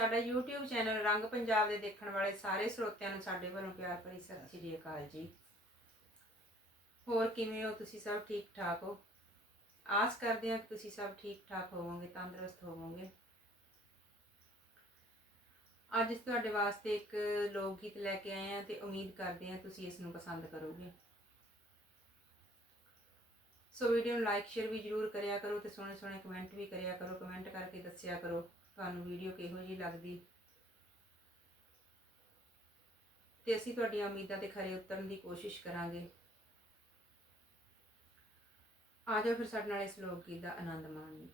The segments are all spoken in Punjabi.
ਸਾਡਾ YouTube ਚੈਨਲ ਰੰਗ ਪੰਜਾਬ ਦੇ ਦੇਖਣ ਵਾਲੇ ਸਾਰੇ ਸਰੋਤਿਆਂ ਨੂੰ ਸਾਡੇ ਵੱਲੋਂ ਪਿਆਰ ਭਰੀ ਸਤਿ ਸ੍ਰੀ ਅਕਾਲ ਜੀ। ਹੋਰ ਕਿਵੇਂ ਹੋ ਤੁਸੀਂ ਸਭ ਠੀਕ ਠਾਕ ਹੋ? ਆਸ ਕਰਦੇ ਹਾਂ ਕਿ ਤੁਸੀਂ ਸਭ ਠੀਕ ਠਾਕ ਹੋਵੋਗੇ, ਤੰਦਰੁਸਤ ਹੋਵੋਗੇ। ਅੱਜ ਤੁਹਾਡੇ ਵਾਸਤੇ ਇੱਕ ਲੋਕ ਗੀਤ ਲੈ ਕੇ ਆਏ ਹਾਂ ਤੇ ਉਮੀਦ ਕਰਦੇ ਹਾਂ ਤੁਸੀਂ ਇਸ ਨੂੰ ਪਸੰਦ ਕਰੋਗੇ। ਸੋ ਵੀਡੀਓ ਨੂੰ ਲਾਈਕ ਸ਼ੇਅਰ ਵੀ ਜਰੂਰ ਕਰਿਆ ਕਰੋ ਤੇ ਸੋਹਣੇ ਸੋਹਣੇ ਕਮੈਂਟ ਵੀ ਕਰਿਆ ਕਰੋ ਕਮੈਂਟ ਕਰਕੇ ਦੱਸਿਆ ਕਰੋ। ਤੁਹਾਨੂੰ ਵੀਡੀਓ ਕਿਹੋ ਜੀ ਲੱਗਦੀ? ਤੇ ਅਸੀਂ ਤੁਹਾਡੀਆਂ ਉਮੀਦਾਂ ਤੇ ਖਰੇ ਉਤਰਨ ਦੀ ਕੋਸ਼ਿਸ਼ ਕਰਾਂਗੇ। ਆ ਜਾਓ ਫਿਰ ਸਾਡੇ ਨਾਲ ਇਸ ਲੋਕ ਗੀਤ ਦਾ ਆਨੰਦ ਮਾਣੀਏ।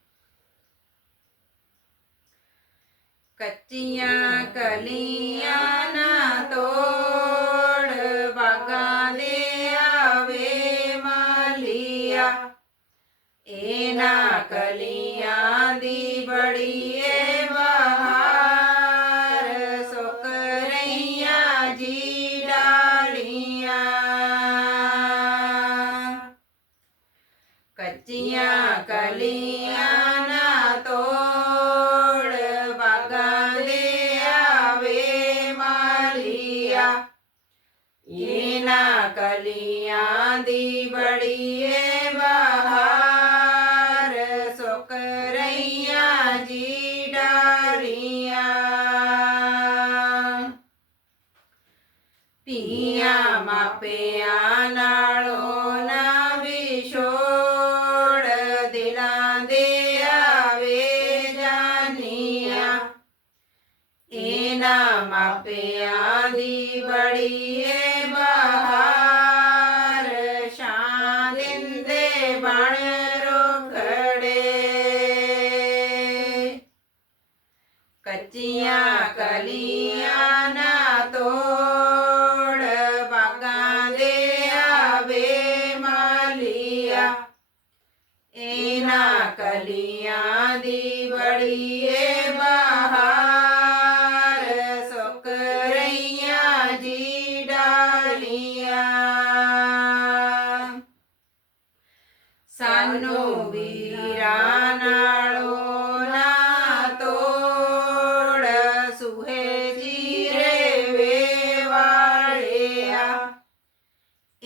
ਕੱਚੀਆਂ ਕਲੀਆਂ ਨਾ ਤੋੜ। ਕੱਚੀਆਂ ਕਲੀਆਂ ਨਾ ਤੋੜ, ਬਾਗਾਂ ਦੇ ਆਵੇ ਮਾਲੀਆ। ਇਹਨਾਂ ਕਲੀਆਂ ਦੀ ਬੜੀ ਏ ਬਹਾਰ, ਸੁੱਕ ਰਹੀਆਂ ਜੀ ਡਾਰੀਆਂ। ਧੀਆਂ ਮਾਪਿਆਂ ਨਾਲੋਂ ਮਾਪਿਆਂ ਦੀ ਬੜੀ ਏ ਬਹਾਰ ਸ਼ਾਨ ਦਿੰਦੇ ਬਣ ਰੁਖੜੇ। ਕੱਚੀਆਂ ਕਲੀਆਂ ਨਾ ਤੋੜ, ਬਾਗਾਂ ਦੇ ਆਵੇ ਮਾਲੀਆ। ਇਹਨਾਂ ਕਲੀਆਂ ਦੀ ਬੜੀ ਏ ਬਹਾਰ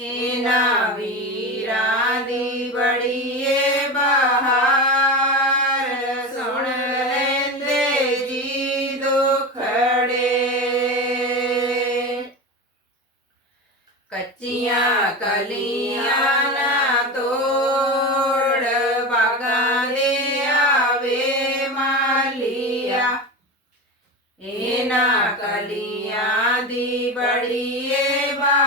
ਇਹਨਾਂ ਵੀਰਾਂ ਦੀ ਬੜੀ ਏ ਬਹਾਰ ਸੁਣ ਲੈਂਦੇ ਜੀ ਦੁਖੜੇ ਕੱਚੀਆਂ ਕਲੀਆਂ ਨਾ ਤੋੜ, ਬਾਗਾਂ ਦੇ ਆਵੇ ਮਾਲੀਆ। ਇਹਨਾਂ ਕਲੀਆਂ ਦੀ ਬੜੀ ਏ ਬਹਾਰ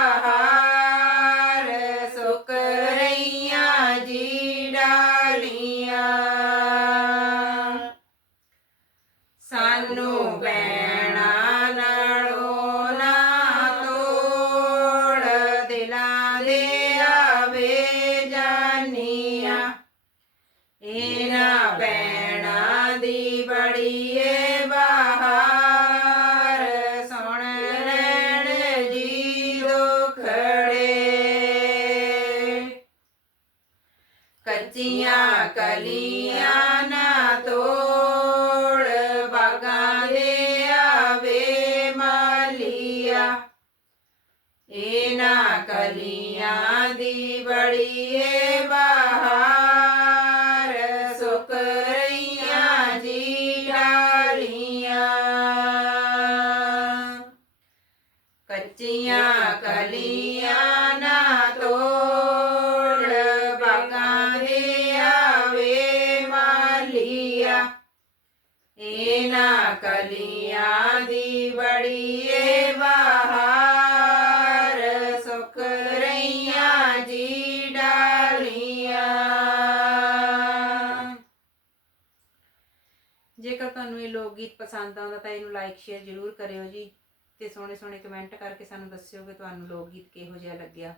ਕਲੀਆਂ ਨਾ ਤੋੜ, ਬਾਗਾਂ ਦੇ ਆਵੇ ਮਾਲੀਆ। ਇਹਨਾਂ ਕਲੀਆਂ ਦੀ ਬੜੀ ਏ ਬਹਾਰ, ਸੁੱਕ ਰਹੀਆਂ ਜੀ ਡਾਲੀਆਂ ਕੱਚੀਆਂ ਕਲੀਆਂ ਇਹਨਾਂ ਕਲੀਆਂ ਦੀ ਬੜੀ ਏ ਬਹਾਰ ਸੁੱਕ ਰਹੀਆਂ ਜੀ ਡਾਲੀਆਂ। ਜੇਕਰ ਤੁਹਾਨੂੰ ਇਹ ਲੋਕ ਗੀਤ ਪਸੰਦ ਆਉਂਦਾ ਤਾਂ ਇਹਨੂੰ ਲਾਈਕ ਸ਼ੇਅਰ ਜ਼ਰੂਰ ਕਰਿਓ ਜੀ ਤੇ ਸੋਹਣੇ ਸੋਹਣੇ ਕਮੈਂਟ ਕਰਕੇ ਸਾਨੂੰ ਦੱਸਿਓ ਕਿ ਤੁਹਾਨੂੰ ਲੋਕ ਗੀਤ ਕਿਹੋ ਜਿਹਾ ਲੱਗਿਆ।